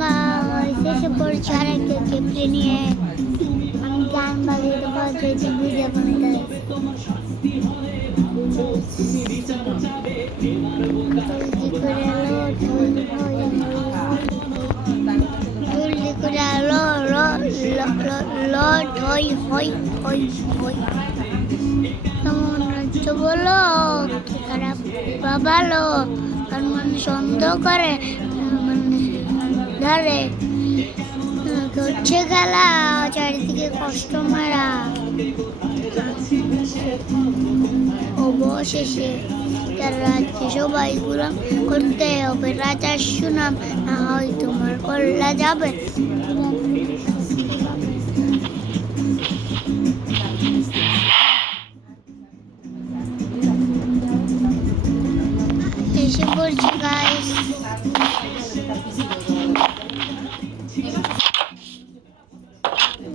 Guys এসে পড়েছে আরেকটা ক্যাপ্টেন নিয়ে। আমি গান বাজিয়ে দেবো যদি বুঝে পানি গাইস। জলদি করে আলো জলদি করে আলো লট হই হই হই হই। কেমন রাজ্য বলো কি খারাপ বাবালো আর মানুষ অন্ধকারে ধরে করছে খেলা চারিদিকে কষ্ট মারা। অবশেষে তার রাজ্যে সবাই গুলাম করতে হবে রাজার সুনাম না হয় তোমার কল্লা যাবে। এসে পড়ছি গাইস।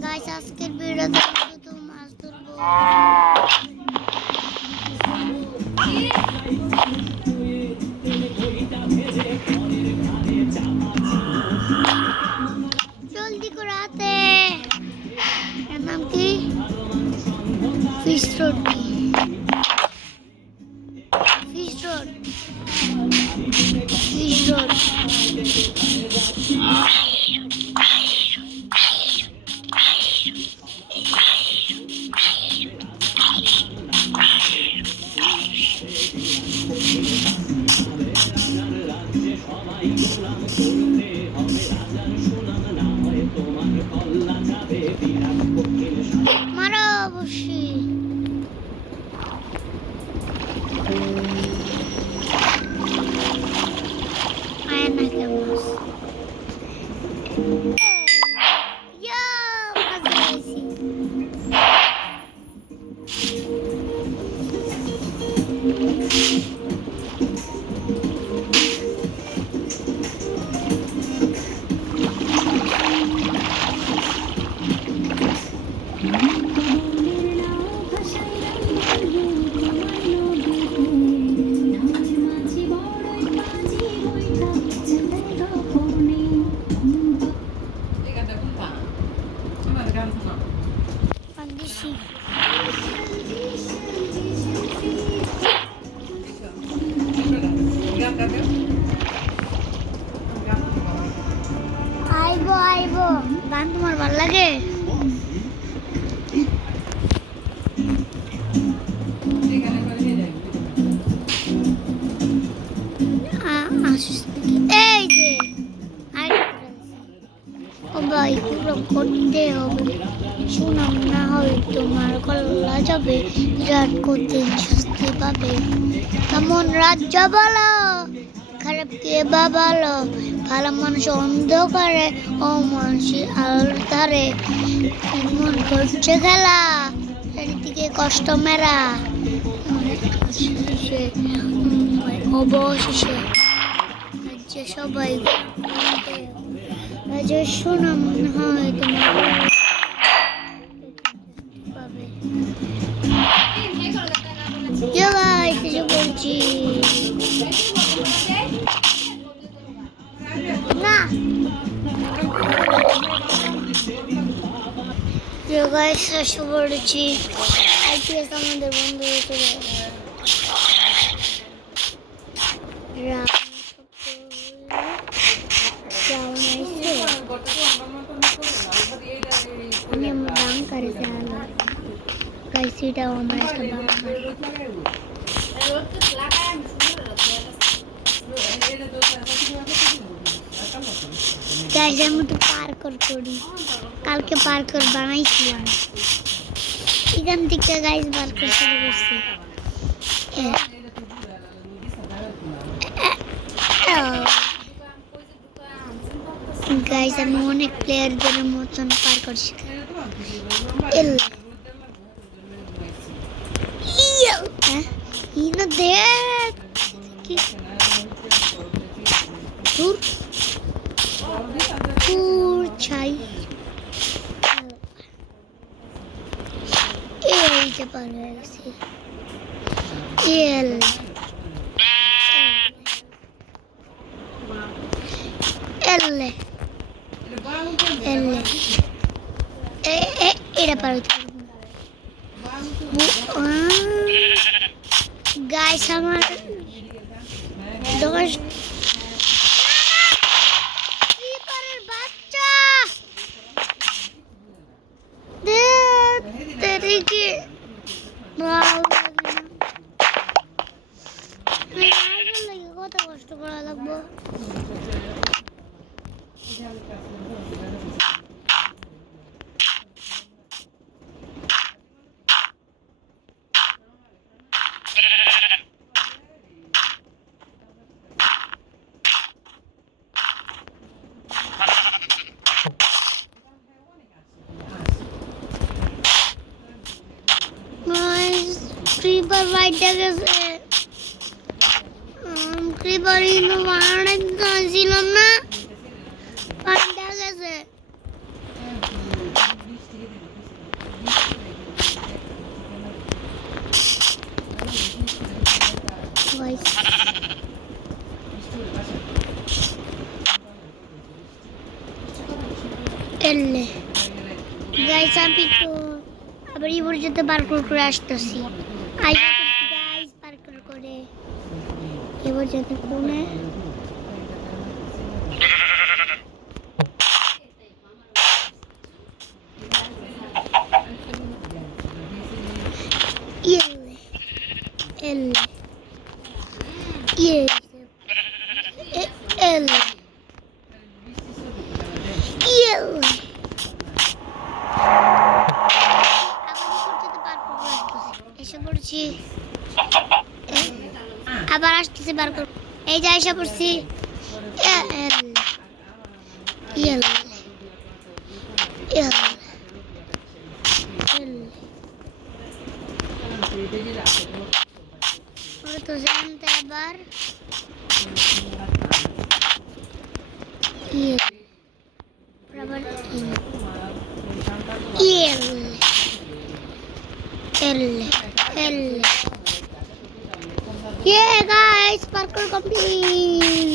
গাইস আজকের ভিডিওতে শুধু মাছ ধরবো। জলদি করে আতে এর নাম কি ফিশ রোটি ফিশ রোড ফিশ রোড। মারো অবশ্যই। আয় না কেমন আইবো আইবো গান তোমার ভালো লাগে? এই যে ও ভাই পুরো করতে হবে সুনাম না হয় তোমার গলা যাবে বিরাট করতে সুস্থ পাবে। কেমন রাজ্য বলো খারাপ কে বা ভালো ভালো মানুষ অন্ধকারে ও মানুষের আলোর ধারে এমন করছে খেলা চারিদিকে কষ্ট মেরা। অবশেষে রাজ্যে সবাই রাজ্যের সুনাম হয় তোমার পাবে। এসে বলছি না এসে পড়েছি আইপিএস আমাদের বন্ধু সেটাও আমার একটা গাইস আমি তো পার্কর করি কালকে পার্কর বানাইছিলাম এখান থেকে গাইস পার্কর শুরু করছি। গাইস আমি অনেক প্লেয়ারদের মতন পার্কর শিখাই। ইনো দেখ দূর দূর ছাই এইটা পার হয়ে গেছে। এলে এলে এটা পারো গাইস আমার দোকান ক্রিপারের বাচ্চা দে তেরিকে ভালো লাগে না কত কষ্ট করা লাগবে ক্রিপার বাইটা গেছে ক্রিপার ইনো অনেক ছিলাম না বাইটা গেছে এলে গাইস আমি তো আবার এই পর্যন্ত পার্কুর করে আসতেছি গাইস পার্কুর করে এই পর্যন্ত কোনে এলে এলে এসে পড়ছি আবার আসতেছি বার করব এই যে এসে পড়ছি তো জানতে আবার Yeah guys, parkour complete.